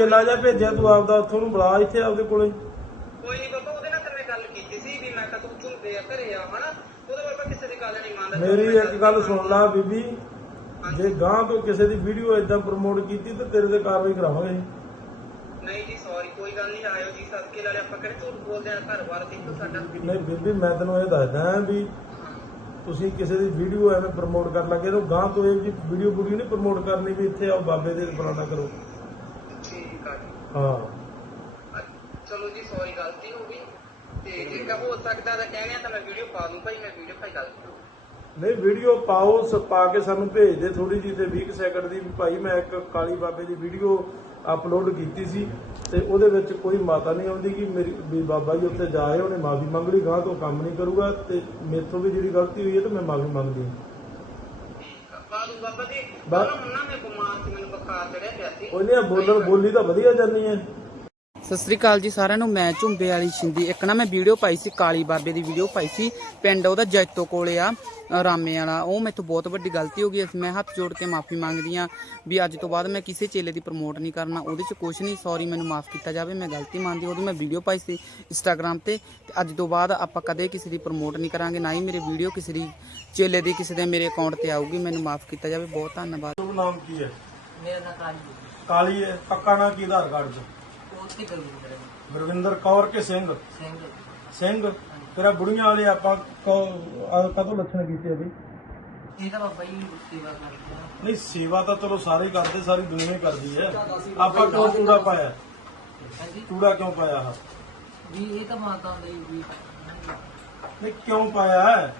ਲਾ ਜਾ ਭੇਜਿਆ ਤੂੰ ਆਪਦਾ ਉੱਥੋਂ ਨੂੰ ਬੁਲਾ ਇੱਥੇ ਆਪਦੇ ਕੋਲੇ। ਕੋਈ ਨਹੀਂ ਬਾਬਾ ਉਹਦੇ ਨਾਲ ਤਾਂ ਮੈਂ ਗੱਲ ਕੀਤੀ ਸੀ ਵੀ ਮੈਂ ਤਾਂ ਤੂੰ ਝੁੰਦੇ ਆ ਘਰੇ ਆ ਹਨਾ? ਉਹਦੇ ਬਾਬਾ ਕਿਸੇ ਦੀ ਗੱਲ ਨਹੀਂ ਮੰਨਦਾ ਮੇਰੀ ਇੱਕ ਗੱਲ ਸੁਣ ਲਾ ਬੀਬੀ। ਜੇ ਗਾਂ ਤੋਂ ਕਿਸੇ ਦੀ ਵੀਡੀਓ ਏਦਾਂ ਪ੍ਰਮੋਟ ਕੀਤੀ ਤੇ ਤੇਰੇ ਤੇ ਕਾਰਵਾਈ ਕਰਾਵਾਂਗੇ। ਨਹੀਂ ਜੀ ਸੌਰੀ ਕੋਈ ਗੱਲ ਨਹੀਂ ਆਇਓ ਜੀ ਸਦਕੇ ਵਾਲੇ ਆਪਾਂ ਕਿਹੜੇ ਝੂਠ ਬੋਲਦੇ ਆ ਘਰ ਬਾਰ ਦੇਖੋ ਸਾਡਾ। ਨਹੀਂ ਬੀਬੀ ਮੈਂ ਤੈਨੂੰ ਇਹ ਦੱਸਦਾ ਵੀ ਤੁਸੀਂ ਕਿਸੇ ਦੀ ਵੀਡੀਓ ਐਵੇਂ ਪ੍ਰਮੋਟ ਕਰਨ ਲੱਗੇ ਤਾਂ ਗਾਂ ਤੋਂ ਇਹ ਜੀ ਵੀਡੀਓ ਵੀਡੀਓ ਨਹੀਂ ਪ੍ਰਮੋਟ ਕਰਨੀ ਵੀ ਇੱਥੇ ਆਓ ਬਾਬੇ ਦੇ ਫਲਾਣਾ ਕਰੋ। ਹਾਂ। ਅ- ਚਲੋ ਜੀ ਸੌਰੀ ਗਲਤੀ ਹੋ ਗਈ। ਤੇ ਜੇ ਕਾ ਹੋ ਸਕਦਾ ਤਾਂ ਕਹਿੰਦੇ ਆ ਤਾਂ ਮੈਂ ਵੀਡੀਓ ਪਾ ਦੂੰ ਭਾਈ ਮੈਂ ਵੀਡੀਓ ਭਾਈ ਗਲਤੀ ਹੋ ਗਈ। ਨਹੀਂ ਵੀਡੀਓ ਪਾਓ ਪਾ ਕੇ ਸਾਨੂੰ ਭੇਜ ਦੇ ਥੋੜੀ ਜਿਹੀ ਤੇ 20 ਸੈਕਿੰਡ ਦੀ। ਭਾਈ ਮੈਂ ਇੱਕ ਕਾਲੀ ਬਾਬੇ ਦੀ ਵੀਡੀਓ ਅਪਲੋਡ ਕੀਤੀ ਸੀ ਤੇ ਉਹਦੇ ਵਿੱਚ ਕੋਈ ਮਾਤਾ ਨਹੀਂ ਆਉਂਦੀ ਕਿ ਮੇਰੀ ਵੀ ਬਾਬਾ ਜੀ ਉੱਥੇ ਜਾਏ ਉਹਨੇ ਮਾਫੀ ਮੰਗ ਲਈ ਗਾਂ ਤੋਂ ਕੰਮ ਨਹੀਂ ਕਰੂਗਾ ਤੇ ਮੇਥੋਂ ਵੀ ਜਿਹੜੀ ਗਲਤੀ ਹੋਈ ਹੈ ਤੇ ਮੈਂ ਮਾਫੀ ਮੰਗਦੀ ਹਾਂ। ਬਾਬਾ ਜੀ। ਬਾ- ਬੋਲੋ ਹੁਣ ਨਾ ਮੈਂ ਬਿਮਾਰ ਸੀ ਮੈਨੂੰ ਬੁਖਾਰ ਚੜਿਆ ਪਿਆ ਸੀ ਉਹਨੇ ਬੋਲਣ ਬੋਲੀ ਤਾਂ ਵਧੀਆ ਜਾਂਦੀ ਹੈ। ਸਤਿ ਸ੍ਰੀ ਅਕਾਲ ਜੀ ਸਾਰਿਆਂ ਨੂੰ ਮੈਂ ਝੁੰਬੇ ਵਾਲੀ ਛਿੰਦੀ ਇੱਕ ਨਾ ਮੈਂ ਵੀਡੀਓ ਪਾਈ ਸੀ ਕਾਲੀ ਬਾਬੇ ਦੀ ਵੀਡੀਓ ਪਾਈ ਸੀ। ਪਿੰਡ ਉਹਦਾ ਜੈਤੋ ਕੋਲੇ ਆ ਰਾਮੇ ਵਾਲਾ। ਉਹ ਮੈਥੋਂ ਬਹੁਤ ਵੱਡੀ ਗਲਤੀ ਹੋ ਗਈ ਇਸ ਮੈਂ ਹੱਥ ਜੋੜ ਕੇ ਮਾਫੀ ਮੰਗਦੀ ਆ ਵੀ ਅੱਜ ਤੋਂ ਬਾਅਦ ਮੈਂ ਕਿਸੇ ਚੇਲੇ ਦੀ ਪ੍ਰਮੋਟ ਨਹੀਂ ਕਰਨਾ। ਉਹਦੇ ਚ ਕੁਝ ਨਹੀਂ ਸੌਰੀ ਮੈਨੂੰ ਮਾਫ ਕੀਤਾ ਜਾਵੇ ਮੈਂ ਗਲਤੀ ਮੰਨਦੀ ਉਹਦੀ ਮੈਂ ਵੀਡੀਓ ਪਾਈ ਸੀ ਇੰਸਟਾਗ੍ਰam ਤੇ। ਤੇ ਅੱਜ ਤੋਂ ਬਾਅਦ ਆਪਾਂ ਕਦੇ ਕਿਸੇ ਦੀ ਪ੍ਰਮੋਟ ਨਹੀਂ ਕਰਾਂਗੇ ਨਾ ਹੀ ਮੇਰੇ ਵੀਡੀਓ ਕਿਸੇ ਦੀ ਚੇਲੇ ਦੀ ਕਿਸੇ ਦੇ ਮੇਰੇ ਅਕਾਊਂਟ ਤੇ ਆਊਗੀ। ਮੈਨੂੰ ਮਾਫ ਕੀਤਾ ਜਾਵੇ ਬਹੁਤ ਧੰਨਵਾਦ। ਨਾਮ ਕੀ ਹੈ? ਮੇਰਾ ਨਾਂ ਕਾਲੀ ਕਾਲੀ ਹੈ ਪੱਕਾ ਨਾਂ ਕੀ ਆਧਾਰ ਕਾਰਡ 'ਚ? ਉਹ ਤੇ ਗੁਰਵਿੰਦਰ ਕੌਰ ਕੇ ਸਿੰਘ? ਸਿੰਘ। ਸਿੰਘ? ਤੇਰਾ ਬੁੜੀਆਂ ਵਾਲੇ ਆਪਾਂ ਕਦੋਂ ਲੱਛਣ ਕੀਤੇ ਆ ਬਈ? ਇਹ ਤਾਂ ਬਾਬਾ ਜੀ ਸੇਵਾ ਕਰਦੇ ਨਹੀਂ ਸੇਵਾ ਤਾਂ ਚਲੋ ਸਾਰੇ ਹੀ ਕਰਦੇ ਸਾਰੀ ਦੁਨੀਆ ਹੀ ਕਰਦੀ ਹੈ। ਆਪਾਂ ਕਿਉਂ ਚੂੜਾ ਪਾਇਆ? ਹਾਂਜੀ? ਚੂੜਾ ਕਿਉਂ ਪਾਇਆ ਆ ਵੀ ਇਹ ਤਾਂ ਮਾਤਾ ਲਈ ਵੀ ਨਹੀਂ ਕਿਉਂ ਪਾਇਆ? ਹੈ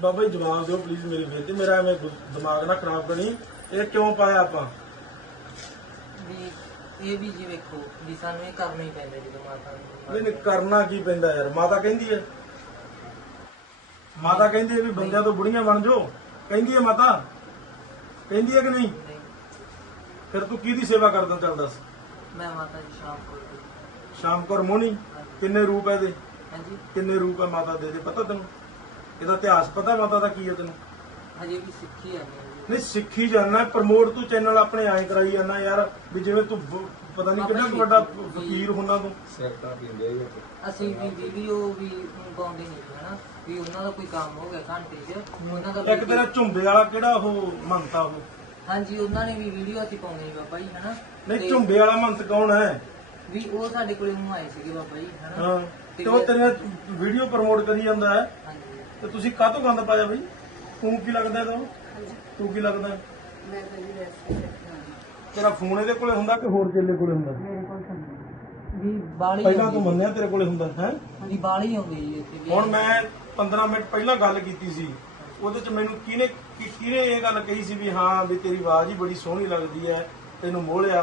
ਬਾਬਾ ਜੀ ਜਵਾਬ ਦਿਓ ਪਲੀਜ਼ ਮੇਰੀ ਬੇਨਤੀ ਮੇਰਾ ਐਵੇਂ ਗੁ- ਦਿਮਾਗ ਨਾ ਖਰਾਬ ਕਰੀ। ਇਹ ਕਿਉਂ ਪਾਇਆ ਆਪਾਂ? ਵੀ ਇਹ ਵੀ ਜੀ ਵੇਖੋ ਵੀ ਸਾਨੂੰ ਇਹ ਕਰਨਾ ਹੀ ਪੈਂਦਾ ਜਦੋਂ ਮਾਤਾ ਨੂੰ ਨਹੀਂ ਨਹੀਂ ਕਰਨਾ ਕੀ ਪੈਂਦਾ ਯਾਰ? ਮਾਤਾ ਕਹਿੰਦੀ ਹੈ। ਮਾਤਾ ਕਹਿੰਦੀ ਹੈ ਵੀ ਬੰਦਿਆਂ ਤੋਂ ਬੁੜੀਆਂ ਬਣ ਜਾਓ। ਕਹਿੰਦੀ ਹੈ ਮਾਤਾ। ਕਹਿੰਦੀ ਹੈ ਕਿ ਨਹੀਂ? ਨਹੀਂ, ਫਿਰ ਤੂੰ ਕਿਹਦੀ ਸੇਵਾ ਕਰਦਾ ਚੱਲ ਦੱਸ। ਮੈਂ ਮਾਤਾ ਜੀ ਸ਼ਾਮ ਕੋਲ ਸ਼ਾਮ ਕੌਰ ਮੋਹਣੀ। ਕਿੰਨੇ ਰੂਪ ਹੈ ਇਹਦੇ? ਹਾਂਜੀ। ਕਿੰਨੇ ਰੂਪ ਹੈ ਮਾਤਾ ਦੇ ਦੇ? ਪਤਾ ਤੈਨੂੰ? ਇਹਦਾ ਇਤਿਹਾਸ ਪਤਾ ਮਾਤਾ ਦਾ ਕੀ ਹੈ ਤੈਨੂੰ? ਹਜੇ ਵੀ ਸਿੱਖੀ ਆ ਨਹੀਂ ਸਿੱਖੀ ਜਾਣਾ ਪ੍ਰਮੋਟ ਤੂੰ ਚੈਨਲ ਆਪਣੇ ਐਂ ਕਰਾਈ ਜਾਂਦਾ ਯਾਰ ਵੀ ਜਿਵੇਂ ਤੂੰ ਪਤਾ ਨਹੀਂ ਕਿੰਨਾ ਕੁ ਵੱਡਾ ਫਕੀਰ ਹੁੰਦਾ ਤੂੰ। ਅਸੀਂ ਵੀ ਵੀਡੀਓ ਵੀ ਪਾਉਂਦੇ ਨਹੀਂ ਹਨਾ ਵੀ ਉਹਨਾਂ ਦਾ ਕੋਈ ਕੰਮ ਹੋ ਗਿਆ ਘੰਟੇ 'ਚ ਉਹਨਾਂ ਦਾ ਇੱਕ ਤੇਰਾ ਝੁੰਬੇ ਵਾਲਾ ਕਿਹੜਾ ਉਹ ਮੰਨਤਾ ਉਹ? ਹਾਂਜੀ ਉਹਨਾਂ ਨੇ ਵੀ ਵੀਡੀਓ ਅਸੀਂ ਪਾਉਂਦੇ ਸੀ ਬਾਬਾ ਜੀ ਹਨਾ। ਨਹੀਂ ਤੇ ਝੁੰਬੇ ਵਾਲਾ ਮੰਤ ਕੌਣ ਹੈ? ਵੀ ਉਹ ਸਾਡੇ ਕੋਲੇ ਨੂੰ ਆਏ ਸੀਗੇ ਬਾਬਾ ਜੀ ਹਨਾ। ਹਾਂ ਤੇ ਉਹ ਤੇਰੀਆਂ ਵੀਡੀਓ ਪ੍ਰਮੋਟ ਕਰੀ ਜਾਂਦਾ ਹੈ। ਤੇ ਤੁਸੀਂ ਕਾਹਤੋਂ ਗੰਦ ਪਾਇਆ ਬਈ? ਤੂੰ ਕੀ ਲੱਗਦਾ ਇਹਦਾ? ਤੂੰ ਕੀ ਲੱਗਦਾ? ਤੇਰਾ ਫੋਨ ਇਹਦੇ ਕੋਲੇ ਹੁੰਦਾ ਕਿ ਹੋਰ ਚੇਲੇ ਕੋਲੇ ਹੁੰਦਾ? ਵੀ ਬਾਲੀ ਪਹਿਲਾਂ ਤੂੰ ਮੰਨਿਆ ਤੇਰੇ ਕੋਲੇ ਹੁੰਦਾ ਹੈ? ਵੀ ਬਾਲੀ ਆਉਂਦੀ ਜੀ ਇੱਥੇ ਵੀ। ਹੁਣ ਮੈਂ 15 ਮਿੰਟ ਪਹਿਲਾਂ ਗੱਲ ਕੀਤੀ ਸੀ। ਉਹਦੇ ਚ ਮੈਨੂੰ ਕਿਹਨੇ ਕਿ- ਕਿਹਨੇ ਇਹ ਗੱਲ ਕਹੀ ਸੀ ਵੀ ਹਾਂ ਵੀ ਤੇਰੀ ਆਵਾਜ਼ ਹੀ ਬੜੀ ਸੋਹਣੀ ਲੱਗਦੀ ਹੈ ਤੈਨੂੰ ਮੋਹਲਿਆ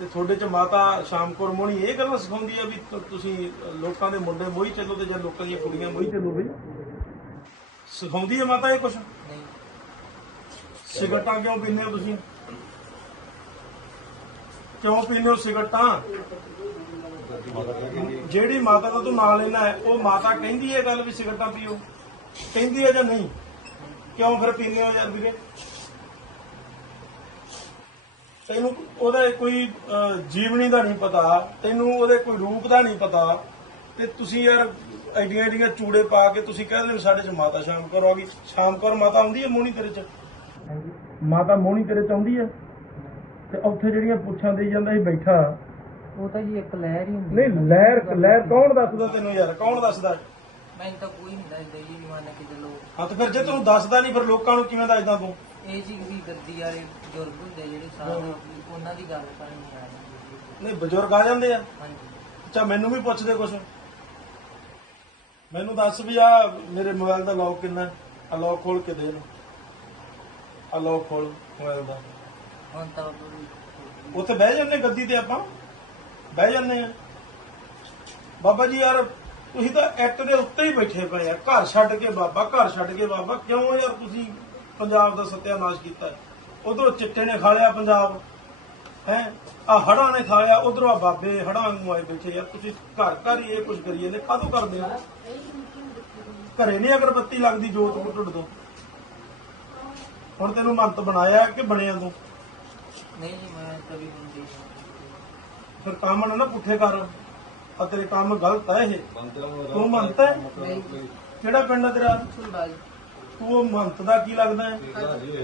ਤੇ ਤੁਹਾਡੇ ਚ ਮਾਤਾ ਸ਼ਾਮਕੌਰ ਮੋਹਣੀ ਇਹ ਗੱਲਾਂ ਸਿਖਾਉਂਦੀ ਹੈ ਵੀ ਤੁ- ਤੁਸੀਂ ਲੋਕਾਂ ਦੇ ਮੁੰਡੇ ਮੋਹੀ ਚੱਲੋ ਤੇ ਜਾਂ ਲੋਕਾਂ ਦੀਆਂ ਕੁੜੀਆਂ ਮੋਹੀ ਚੱਲੋ। ਬਈ। ਸਿਖਾਉਂਦੀ ਹੈ ਮਾਤਾ ਇਹ ਕੁਛ? ਨਹੀਂ। ਸਿਗਰਟਾਂ ਕਿਉਂ ਪੀਂਦੇ ਹੋ ਤੁਸੀਂ? ਕਿਉਂ ਪੀਂਦੇ ਹੋ ਸਿਗਰਟਾਂ? ਜਿਹੜੀ ਮਾਤਾ ਦਾ ਤੂੰ ਨਾਂ ਲੈਣਾ ਹੈ ਉਹ ਮਾਤਾ ਕਹਿੰਦੀ ਹੈ ਗੱਲ ਵੀ ਸਿਗਰਟਾਂ ਪੀਓ। ਕਹਿੰਦੀ ਹੈ ਜਾਂ ਨਹੀਂ? ਕਿਉਂ ਫਿਰ ਪੀਂਦੇ ਹੋ ਯਾਰ ਵੀਰੇ? ਤੈਨੂੰ ਉਹਦਾ ਕੋਈ ਜੀਵਨੀ ਦਾ ਨਹੀਂ ਪਤਾ ਤੈਨੂੰ ਉਹਦੇ ਕੋਈ ਰੂਪ ਦਾ ਨਹੀਂ ਪਤਾ ਤੇ ਤੁਸੀਂ ਯਾਰ ਐਡੀਆਂ ਐਡੀਆਂ ਚੂੜੇ ਪਾ ਕੇ ਤੁਸੀਂ ਕਹਿੰਦੇ ਹੋ ਸਾਡੇ ਚ ਮਾਤਾ ਸ਼ਾਮ ਕਰੋ ਆ ਗਈ। ਸ਼ਾਮ ਕਰੋ ਮਾਤਾ ਆਉਂਦੀ ਹੈ ਮੋਹਣੀ ਤੇਰੇ ਚ? ਮਾਤਾ ਮੋਹਣੀ ਤੇਰੇ ਚ ਆਉਂਦੀ ਹੈ? ਤੇ ਉੱਥੇ ਜਿਹੜੀਆਂ ਪੁੱਛਾਂ ਦੇਈ ਜਾਂਦਾ ਸੀ ਬੈਠਾ। ਉਹ ਤਾਂ ਜੀ ਇੱਕ ਲਹਿਰ ਹੀ ਹੁੰਦੀ ਨਹੀਂ ਲਹਿਰ ਲਹਿਰ ਕੌਣ ਦੱਸਦਾ ਤੈਨੂੰ ਯਾਰ? ਕੌਣ ਦੱਸਦਾ? ਮੈਨੂੰ ਤਾਂ ਕੋਈ ਨਹੀਂ ਦੱਸਦਾ ਜੀ ਮੰਨ ਕੇ ਚੱਲੋ। ਹਾਂ ਤੇ ਫਿਰ ਜੇ ਤੈਨੂੰ ਦੱਸਦਾ ਨਹੀਂ ਫਿਰ ਲੋਕਾਂ ਨੂੰ ਕਿਵੇਂ ਦੱਸਦਾ ਤੂੰ? ਇਹ ਜੀ ਵੀ ਗੱਦੀ ਵਾਲੇ ਬਜ਼ੁਰਗ ਹੁੰਦੇ ਜਿਹੜੇ ਸਾਰੇ ਉਹਨਾਂ ਦੀ ਗੱਲ ਕਰਨੀ ਆ ਰਹੀ ਨਹੀਂ ਬਜ਼ੁਰਗ ਆ ਜਾਂਦੇ ਆ। ਹਾਂਜੀ। ਅੱਛਾ ਮੈਨੂੰ ਵੀ ਪੁੱਛਦੇ ਕੁਛ? ਮੈਨੂੰ ਦੱਸ ਵੀ ਆ ਮੇਰੇ ਮੋਬਾਈਲ ਦਾ ਲੌਕ ਕਿੰਨਾ ਆ ਲੌਕ ਖੋਲ ਕੇ ਦੇ ਆ ਲੌਕ ਖੋਲ ਮੋਬਾਈਲ ਦਾ। ਹੁਣ ਤਾਂ ਉੱਥੇ ਬਹਿ ਜਾਂਦੇ ਗੱਦੀ ਤੇ ਆਪਾਂ। ਬਹਿ ਜਾਂਦੇ ਆ। ਬਾਬਾ ਜੀ ਯਾਰ ਤੁਸੀਂ ਤਾਂ ਐਕਟ ਦੇ ਉੱਤੇ ਹੀ ਬੈਠੇ ਪਏ ਆ। ਘਰ ਛੱਡ ਕੇ ਬਾਬਾ ਘਰ ਛੱਡ ਕੇ ਬਾਬਾ। ਕਿਉਂ ਯਾਰ ਤੁਸੀਂ ਪੰਜਾਬ ਦਾ ਸੱਤਿਆਨਾਸ਼ ਕੀਤਾ ਉਧਰੋਂ ਚਿੱਟੇ ਨੇ ਖਾ ਲਿਆ ਪੰਜਾਬ। ਹੈ? ਆ ਹੜਾਂ ਨੇ ਖਾ ਲਿਆ ਉਧਰੋਂ ਆ ਬਾਬੇ ਹੜਾਂ ਨੂੰ ਆਏ ਬੈਠੇ ਯਾਰ ਤੁਸੀਂ ਘਰ ਘਰ ਹੀ ਇਹ ਕੁਝ ਕਰੀਏ ਨੇ ਕਾਹਤੋਂ ਕਰਦੇ ਹੋ ਘਰੇ ਨਹੀਂ ਅਗਰਬੱਤੀ ਲੱਗਦੀ ਜੋਤ ਟੁੱਟ ਤੋਂ। ਹੁਣ ਤੈਨੂੰ ਮੰਤ ਬਣਾਇਆ ਕਿ ਬਣਿਆ ਤੂੰ? ਨਹੀਂ ਜੀ ਮੈਂ ਕभी ਹੁੰਦੀ ਫਿਰ ਕੰਮ ਨਾ ਨਾ ਪੁੱਠੇ ਕਰ। ਆ ਤੇਰੇ ਕੰਮ ਗਲਤ ਹੈ ਇਹ। ਤੂੰ ਮੰਨਦਾ ਹੈ? ਕਿਹੜਾ ਪਿੰਡ ਹੈ ਤੇਰਾ? ਸੁਣਦਾ ਜੀ। ਤੂੰ ਉਹ ਮੰਤ ਦਾ ਕੀ ਲੱਗਦਾ ਹੈ?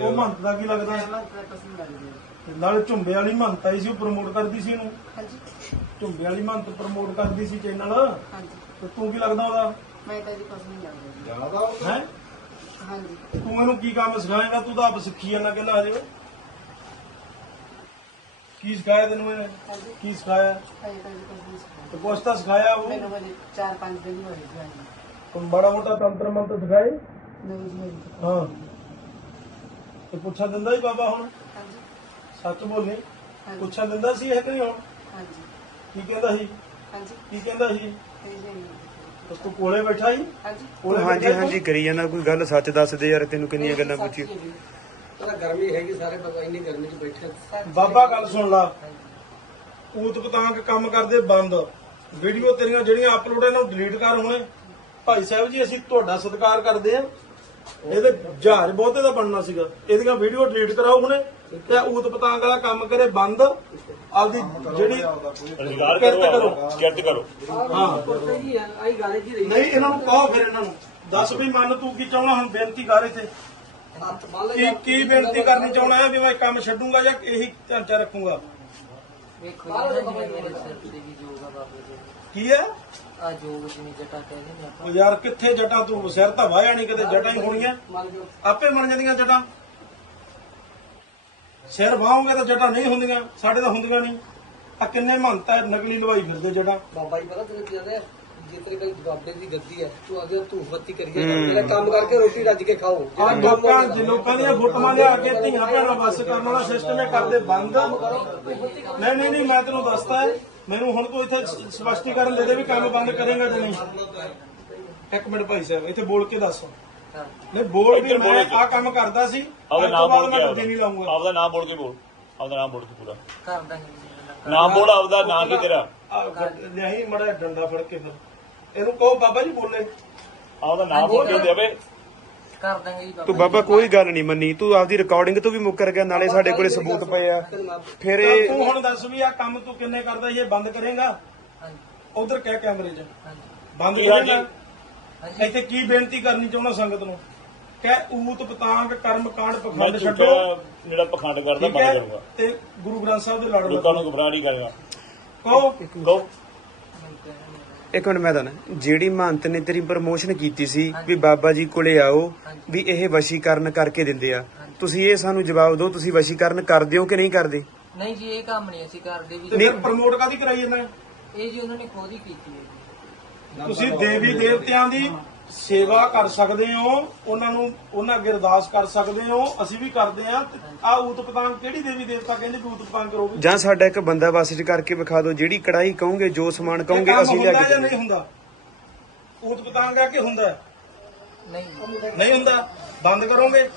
ਉਹ ਮੰਤ ਦਾ ਕੀ ਲੱਗਦਾ ਹੈ? ਤਾਂ ਨਾਲ ਝੁੰਬੇ ਵਾਲੀ ਮੰਤ ਆਈ ਸੀ ਉਹ ਪ੍ਰਮੋਟ ਕਰਦੀ ਸੀ ਇਹਨੂੰ। ਹਾਂਜੀ। ਝੁੰਬੇ ਵਾਲੀ ਮੰਤ ਪ੍ਰਮੋਟ ਕਰਦੀ ਸੀ ਚੈਨਲ ਹਾਂਜੀ। ਤੇ ਤੂੰ ਕੀ ਲੱਗਦਾ ਉਹਦਾ? ਮੈਂ ਤਾਂ ਜੀ ਪਸੰਦ ਲੱਗਦੀ ਹੈ ਹਾਂਜੀ। ਤੂੰ ਮੈਨੂੰ ਕੀ ਕੰਮ ਸਿਖਾਏਗਾ? ਤੂੰ ਤਾਂ ਆਪ ਸਿੱਖੀ ਜਾਂਦਾ ਕਹਿੰਦਾ ਹਜੇ। ਕੀ ਸਿਖਾਇਆ ਤੈਨੂੰ ਇਹਨੇ? ਹਾਂਜੀ। ਕੀ ਸਿਖਾਇਆ? ਤਾਂ ਜੀ ਕੁਛ ਤਾਂ ਸਿਖਾਇਆ ਉਹ? ਮੈਨੂੰ ਹਜੇ 4-5 ਦਿਨ ਹੀ ਹੋਏ ਜੀ। ਹਾਂਜੀ ਤੂੰ ਬੜਾ ਮੋਟਾ ਤੰਤਰ ਮੰਤਰ ਸਿਖਾਏ? ਨਹੀਂ ਨਹੀਂ ਹਾਂ। ਤੇ ਪੁੱਛਾ ਦਿੰਦਾ ਹੀ ਬਾਬਾ ਹੁਣ। ਹਾਂਜੀ। ਸੱਚ ਬੋਲੀ। ਹਾਂਜੀ। ਪੁੱਛਾ ਦਿੰਦਾ ਸੀ ਇਹ ਕਿ ਨਹੀਂ ਹੁਣ? ਹਾਂਜੀ। ਕੀ ਕਹਿੰਦਾ ਸੀ? ਹਾਂਜੀ। ਕੀ ਕਹਿੰਦਾ ਸੀ? ਜੀ ਨਹੀਂ। ਤੇ ਕੋਲੇ ਬੈਠਾ ਹੀ ਹਾਂਜੀ। ਕੋਲੇ ਹਾਂਜੀ ਬੈਠਾ ਸੀ? ਹਾਂਜੀ ਕਰੀ ਜਾਂਦਾ ਕੋਈ ਗੱਲ ਸੱਚ ਦੱਸ ਦੇ ਯਾਰ ਤੈਨੂੰ ਕਿੰਨੀਆਂ ਗੱਲਾਂ ਪੁੱਛੀ ਤਾਂ ਗਰਮੀ ਹੈਗੀ ਸਾਰੇ ਬਾਬਾ ਇੰਨੀ ਗਰਮੀ 'ਚ ਬੈਠੇ। ਬਾਬਾ ਗੱਲ ਸੁਣ ਲਾ। ਊਤ ਪਤਾੰਗ ਕੰਮ ਕਰਦੇ ਬੰਦ। ਵੀਡੀਓ ਤੇਰੀਆਂ ਜਿਹੜੀਆਂ ਅਪਲੋਡ ਇਹਨਾਂ ਨੂੰ ਡਿਲੀਟ ਕਰ ਹੁਣੇ। ਭਾਈ ਸਾਹਿਬ ਜੀ ਅਸੀਂ ਤੁਹਾਡਾ ਸਤਿਕਾਰ ਕਰਦੇ ਆ ਇਹਦੇ ਜਹਾਜ਼ ਬਹੁਤੇ ਦਾ ਬਣਨਾ ਸੀਗਾ। ਇਹਦੀਆਂ ਵੀਡੀਓ ਡਿਲੀਟ ਕਰਾਓ ਹੁਣੇ ਤੇ ਊਤ ਪਤਾੰਗ ਵਾਲਾ ਕੰਮ ਕਰੇ ਬੰਦ। ਆਪਦੀ ਜਿਹੜੀ ਰੁਜ਼ਗਾਰ ਕਿਰਤ ਕਰੋ। ਕਿਰਤ ਕਰੋ। ਹਾਂ। ਨਹੀਂ ਇਹਨਾਂ ਨੂੰ ਕਹੋ ਫਿਰ ਇਹਨਾਂ ਨੂੰ। ਦੱਸ ਵੀ ਮਨ ਤੂੰ ਕੀ ਚਾਹਣਾ ਹੁਣ ਬੇਨਤੀ ਕਰ ਇੱਥੇ। ਕੀ ਕੀ ਬੇਨਤੀ ਕਰਨੀ ਚਾਹਣਾ ਹੈ ਵੀ ਮੈਂ ਕੰਮ ਛੱਡੂੰਗਾ ਜਾਂ ਇਹੀ ਢਾਂਚਾ ਰੱਖੂੰਗਾ? ਕੀ ਹੈ? ਆ ਜੋਗ ਜਿਵੇਂ ਜਟਾ ਕਹਿੰਦੇ ਨੇ ਆਪਾਂ। ਉਹ ਯਾਰ ਕਿੱਥੇ ਜਟਾਂ ਤੂੰ? ਸਿਰ ਤਾਂ ਵਾਹਿਆ ਨਹੀਂ ਕਿਤੇ ਜਟਾਂ ਹੀ ਹੋਣੀਆਂ। ਮੰਨ ਲਓ ਆਪੇ ਬਣ ਜਾਂਦੀਆਂ ਜਟਾਂ। ਸਿਰ ਵਾਹੋਗੇ ਤਾਂ ਜਟਾਂ ਨਹੀਂ ਹੁੰਦੀਆਂ ਸਾਡੇ ਤਾਂ ਹੁੰਦੀਆਂ ਨਹੀਂ। ਆ ਕਿੰਨੇ ਮਹੰਤਾ ਨਕਲੀ ਲਵਾਈ ਫਿਰਦੇ ਜਟਾਂ। ਬਾਬਾ ਜੀ ਪਤਾ ਤੈਨੂੰ ਕੀ ਕਹਿੰਦੇ ਆ? ਜੇ ਤੇਰੇ ਕੋਲ ਬਾਬੇ ਦੀ ਗੱਦੀ ਹੈ ਤੂੰ ਅਗੇ ਧੂਫ ਬੱਤੀ ਕਰੀਏ ਜਿਹੜਾ ਕੰਮ ਕਰਕੇ ਰੋਟੀ ਰੱਜ ਕੇ ਖਾਓ। ਆ ਜਿਹੜਾ ਕੰਮ ਲੋਕਾਂ ਜੇ ਲੋਕਾਂ ਦੀਆਂ ਫੋਟੋਆਂ ਲਿਆ ਕੇ ਧੀਆਂ ਭੈਣਾਂ ਵੱਸ ਕਰਨ ਵਾਲਾ ਸਿਸਟਮ ਇਹ ਕਰਦੇ ਬੰਦ। ਨਹੀਂ ਨਹੀਂ ਨਹੀਂ ਮੈਂ ਤੈਨੂੰ ਦੱਸਦਾ ਹੈ ਮੈਨੂੰ ਹੁਣ ਤੂੰ ਇੱਥੇ ਸਪਸ਼ਟੀਕਰਨ ਦੇ ਦੇ ਵੀ ਕੰਮ ਬੰਦ ਕਰੇਗਾ ਜਾਂ ਨਹੀਂ? ਇੱਕ ਮਿੰਟ ਭਾਈ ਸਾਹਿਬ ਇੱਥੇ ਬੋਲ ਕੇ ਦੱਸ। ਹਾਂ ਨਹੀਂ ਬੋਲ ਵੀ ਮੈਂ। ਆ ਕੰਮ ਕਰਦਾ ਸੀ ਆਪਦਾ ਨਾਮ ਬੋਲ ਮੈਂ ਕੇ ਗੱਡੀ ਨਹੀਂ ਲਾਉਂਗਾ। ਆਪਦਾ ਨਾਮ ਬੋਲ ਕੇ ਬੋਲ। ਆਪਦਾ ਨਾਮ ਬੋਲ ਕੇ ਪੂਰਾ। ਕਰਦਾ ਨਾਮ ਬੋਲ ਆਪਦਾ ਨਾਮ ਕੀ ਤੇਰਾ? ਨਹੀਂ ਮੜਾ ਡੰਡਾ ਫੜ ਕੇ ਫਿਰ। ਇਹਨੂੰ ਕਹੋ ਬਾਬਾ ਜੀ ਬੋਲੇ। ਆਪਦਾ ਨਾਮ ਬੋਲ ਕੇ ਦੇਵੇ ਕਰ ਦਾਂਗੇ ਜੀ ਤੂੰ ਬਾਬਾ ਕੋਈ ਗੱਲ ਨਹੀਂ ਮੰਨੀ। ਤੂੰ ਆਪਦੀ ਰਿਕਾਰਡਿੰਗ ਤੋਂ ਵੀ ਮੁੱਕਰ ਗਿਆ ਨਾਲੇ ਸਾਡੇ ਕੋਲੇ ਸਬੂਤ ਪਏ ਆ। ਫਿਰ ਤਾਂ ਇਹ ਤੂੰ ਹੁਣ ਦੱਸ ਵੀ ਆ ਕੰਮ ਤੂੰ ਕਿੰਨੇ ਕਰਦਾ ਇਹ ਬੰਦ ਕਰੇਗਾ? ਹਾਂਜੀ। ਉਧਰ ਕਹਿ ਕੈਮਰੇ 'ਚ। ਹਾਂਜੀ। ਬੰਦ ਕਰੇਗਾ? ਹਾਂਜੀ। ਇੱਥੇ ਕੀ ਬੇਨਤੀ ਕਰਨੀ ਚਾਹੁੰਦਾ ਸੰਗਤ ਨੂੰ? ਕਹਿ ਊਤ ਪਤਾੰਗ ਕਰਮ ਕਾਂਡ ਪਖੰਡ ਛੱਡੋ। ਜਿਹੜਾ ਪਖੰਡ ਕਰਦਾ ਬੰਦ ਕਰੂੰਗਾ। ਤੇ ਗੁਰੂ ਗ੍ਰੰਥ ਸਾਹਿਬ ਦੇ ਲੜ ਲੋਕਾਂ ਨੂੰ ਗੁਬਰਾਹ ਨਹੀਂ ਕਰੇਗਾ। ਕਹੋ। ਕਹੋ। ਇੱਕ ਮਿੰਟ ਮੈਂ ਦੱਸਣਾ ਜਿਹੜੀ ਮਹੰਤ ਨੇ ਤੇਰੀ ਪ੍ਰਮੋਸ਼ਨ ਕੀਤੀ ਸੀ ਵੀ ਬਾਬਾ ਜੀ ਕੋਲੇ ਆਓ ਵੀ ਇਹ ਵਸ਼ੀਕਰਨ ਕਰਕੇ ਦਿੰਦੇ ਆ। ਤੁਸੀਂ ਇਹ ਸਾਨੂੰ ਜਵਾਬ ਦਿਓ ਤੁਸੀਂ ਵਸ਼ੀਕਰਨ ਕਰਦੇ ਹੋ ਕਿ ਨਹੀਂ ਕਰਦੇ? ਨਹੀਂ ਜੀ ਇਹ ਕੰਮ ਨਹੀਂ ਅਸੀਂ ਕਰਦੇ ਤੇ ਵੀ। ਫਿਰ ਪ੍ਰਮੋਟ ਕਾਦੀ ਕਰਾਈ ਜਾਂਦਾ ਇਹ ਜੀ ਉਹਨਾਂ ਨੇ ਖੁਦ ਹੀ ਕੀਤੀ ਹੈ ਜੀ। ਤੁਸੀਂ ਦੇਵੀ ਦੇਵਤਿਆਂ ਦੀ ਸੇਵਾ ਕਰ ਸਕਦੇ ਹੋ ਉਹਨਾਂ ਨੂੰ ਉਹਨਾਂ ਅੱਗੇ ਅਰਦਾਸ ਕਰ ਸਕਦੇ ਹੋ ਅਸੀਂ ਵੀ ਕਰਦੇ ਆ ਆ ਊਤ ਪਤਾੰਗ ਕਿਹੜੀ ਦੇਵੀ ਦੇਵਤਾ ਕਹਿੰਦੇ ਵੀ ਊਤ ਪਤਾੰਗ ਕਰੋਗੇ ਜਾਂ ਸਾਡਾ ਇੱਕ ਬੰਦਾ ਬਸ ਚ ਕਰਕੇ ਵਿਖਾ ਦਿਓ ਜਿਹੜੀ ਕੜਾਈ ਕਹੋਗੇ ਜੋ ਸਮਾਨ ਕਹੋਗੇ ਅਸੀਂ ਹੁੰਦਾ ਕੇ ਨਹੀਂ ਹੁੰਦਾ? ਊਤ ਪਤਾੰਗ ਆ ਕਿ ਹੁੰਦਾ? ਨਹੀਂ। ਨਹੀਂ ਹੁੰਦਾ? ਬੰਦ ਕਰੋਗੇ?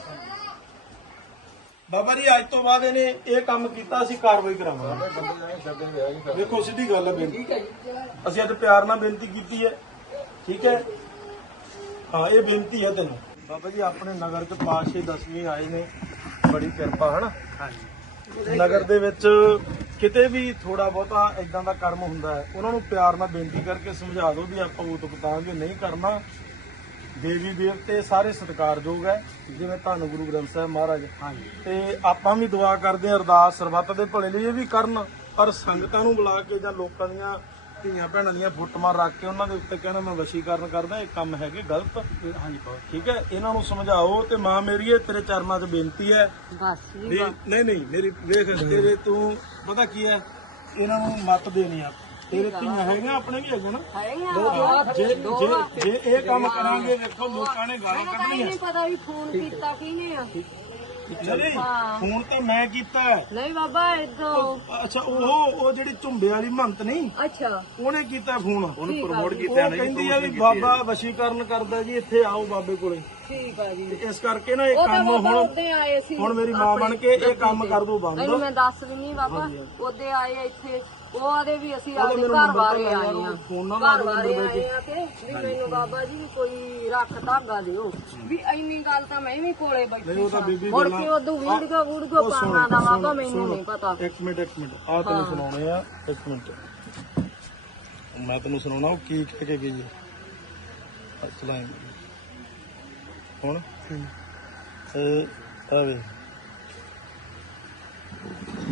ਬਾਬਾ ਜੀ ਅੱਜ ਤੋਂ ਬਾਅਦ ਇਹਨੇ ਇਹ ਕੰਮ ਕੀਤਾ ਅਸੀਂ ਕਾਰਵਾਈ ਕਰਾਵਾਂਗੇ। ਦੇਖੋ ਸਿੱਧੀ ਗੱਲ ਹੈ ਬੇਨਤੀ। ਅਸੀਂ ਅੱਜ ਪਿਆਰ ਨਾਲ ਬੇਨਤੀ ਕੀਤੀ ਹੈ। ਠੀਕ ਹੈ? ਹਾਂ ਇਹ ਬੇਨਤੀ ਹੈ ਤੈਨੂੰ। ਬਾਬਾ ਜੀ ਆਪਣੇ ਨਗਰ ਚ ਪਾਸ਼ੇ ਦਸਵੀਂ ਆਏ ਨੇ ਬੜੀ ਕਿਰਪਾ ਹਨਾ? ਹਾਂਜੀ। ਨਗਰ ਦੇ ਵਿੱਚ ਕਿਤੇ ਵੀ ਥੋੜਾ ਬਹੁਤਾ ਇਦਾਂ ਦਾ ਕਰਮ ਹੁੰਦਾ ਹੈ ਉਹਨਾਂ ਨੂੰ ਪਿਆਰ ਨਾਲ ਬੇਨਤੀ ਕਰਕੇ ਸਮਝਾ ਦਿਓ ਵੀ ਆਪਾਂ ਉਤ ਪਤਾਂਗੇ ਨਹੀਂ ਕਰਨਾ। ਦੇਵੀ ਦੇਵਤੇ ਸਾਰੇ ਸਤਿਕਾਰਯੋਗ ਹੈ ਜਿਵੇਂ ਧੰਨ ਗੁਰੂ ਗ੍ਰੰਥ ਸਾਹਿਬ ਮਹਾਰਾਜ। ਤੇ ਆਪਾਂ ਵੀ ਦੁਆ ਕਰਦੇ ਹਾਂ ਅਰਦਾਸ ਸਰਬੱਤ ਦੇ ਭਲੇ ਲਈ ਇਹ ਵੀ ਕਰਨ ਪਰ ਸੰਗਤਾਂ ਨੂੰ ਬੁਲਾ ਕੇ ਜਾਂ ਲੋਕਾਂ ਦੀਆਂ ਧੀਆਂ ਭੈਣਾਂ ਦੀਆਂ ਫੋਟੋਆਂ ਰੱਖ ਕੇ ਉਹਨਾਂ ਦੇ ਉੱਤੇ ਕਹਿਣਾ ਮੈਂ ਵਸ਼ੀਕਰਨ ਕਰਦਾ ਇਹ ਕੰਮ ਹੈਗੇ ਗਲਤ। ਹਾਂਜੀ ਠੀਕ। ਹੈ? ਇਹਨਾਂ ਨੂੰ ਸਮਝਾਓ ਤੇ ਮਾਂ ਮੇਰੀ ਇਹ ਤੇਰੇ ਚਰਨਾਂ 'ਚ ਬੇਨਤੀ ਹੈ। ਵੀ ਨਹੀਂ ਨਹੀਂ ਮੇਰੀ ਵੇਖ ਤੇਰੇ ਤੂੰ ਪਤਾ ਕੀ ਹੈ? ਇਹਨਾਂ ਨੂੰ ਮਤ ਦੇਣੀ ਆ। ਤੇਰੇ ਧੀਆਂ ਹੈਗੀਆਂ ਆਪਣੇ ਵੀ ਹੈਗੇ ਨਾ। ਜੇ ਜੇ ਜੇ ਇਹ ਕੰਮ ਕਰਾਂਗੇ ਵੇਖੋ ਲੋਕਾਂ ਨੇ ਗਾਲਾਂ ਕੱਢਣੀਆਂ। ਨਹੀਂ ਪਤਾ ਵੀ ਫੋਨ ਕੀਤਾ ਕਿਹਨੇ ਆ। ਚਲੇ ਫੋਨ ਤਾਂ ਮੈਂ ਕੀਤਾ ਹੈ। ਨਹੀਂ ਬਾਬਾ ਇਦੋਂ ਅੱਛਾ ਉਹ ਉਹ ਜਿਹੜੀ ਝੁੰਬੇ ਵਾਲੀ ਮੰਤ ਨਹੀਂ? ਅੱਛਾ। ਉਹਨੇ ਕੀਤਾ ਫੋਨ। ਉਹਨੂੰ ਪ੍ਰਮੋਟ ਉਹ ਕਹਿੰਦੀ ਆ ਵੀ ਬਾਬਾ ਵਸ਼ੀਕਰਨ ਕਰਦਾ ਜੀ ਇੱਥੇ ਆਓ ਬਾਬੇ ਕੋਲੇ। ਠੀਕ ਆ ਜੀ। ਤੇ ਇਸ ਕਰਕੇ ਨਾ ਇਹ ਉਹ ਤਾਂ ਕੰਮ ਬਾਬਾ ਹੁਣ ਉਹਦੇ ਆਏ ਸੀ। ਹੁਣ ਮੇਰੀ ਮਾਂ ਬਣ ਕੇ ਇਹ ਕੰਮ ਕਰ ਦੋ ਬੰਦ। ਇਹਨੂੰ ਮੈਂ ਦੱਸ ਵੀ ਨਹੀਂ ਬਾਬਾ ਉਹਦੇ ਆਏ ਆ ਇੱਥੇ ਉਹ ਆਦੇ ਵੀ ਅਸੀਂ ਉਹਦਾ ਆਪਦੇ ਮੈਨੂੰ ਘਰ ਨੰਬਰ ਬਾਰੇ ਤਾਂ ਆਏ ਯਾਰ ਆ। ਉਹ ਫੋਨ ਨਾ ਲਾ ਘਰ ਦੇ ਬਾਰੇ ਨੰਬਰ ਆਏ ਆ ਤੇ ਵੀ ਮੈਨੂੰ ਬਾਬਾ ਜੀ ਕੋਈ ਰੱਖ ਧਾਗਾ ਦਿਓ। ਵੀ ਇੰਨੀ ਗੱਲ ਤਾਂ ਮੈਂ ਵੀ ਕੋਲੇ ਨਹੀਂ ਬੈਠੀ ਉਹ ਤਾਂ ਬੀਬੀ ਮੁੜ ਗੱਲਾਂ- ਕੇ ਉਦੋਂ ਵੀਡੀਓ ਵੀਡੀਓ ਉਹ ਸੁਣ, ਪਾਣਾ ਦਾ ਸੁਣ, ਵਾਗਾ ਮੈਨੂੰ ਸੁਣ। ਨਹੀਂ ਪਤਾ। ਇੱਕ ਮਿੰਟ ਇੱਕ ਮਿੰਟ। ਆ ਤੈਨੂੰ ਸੁਣਾਉਣੇ ਆ ਇੱਕ ਮਿੰਟ। ਮੈਂ ਤੈਨੂੰ ਸੁਣਾਉਣਾ ਉਹ ਕੀ ਕਹਿ ਕੇ ਗਈ ਹੈ? ਚਲਾਈ ਹੁਣ? ਇਹ ਆਵੇ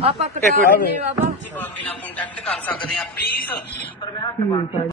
ਆਪਾਂ ਕਟਾ ਲੈਨੇ ਬਾਬਾ। ਕੰਟੈਕਟ ਕਰ ਸਕਦੇ ਆ ਪਲੀਜ਼ ਪਰ ਮੈਂ ਹੱਥ ਬੰਨ੍ਹ ਕੇ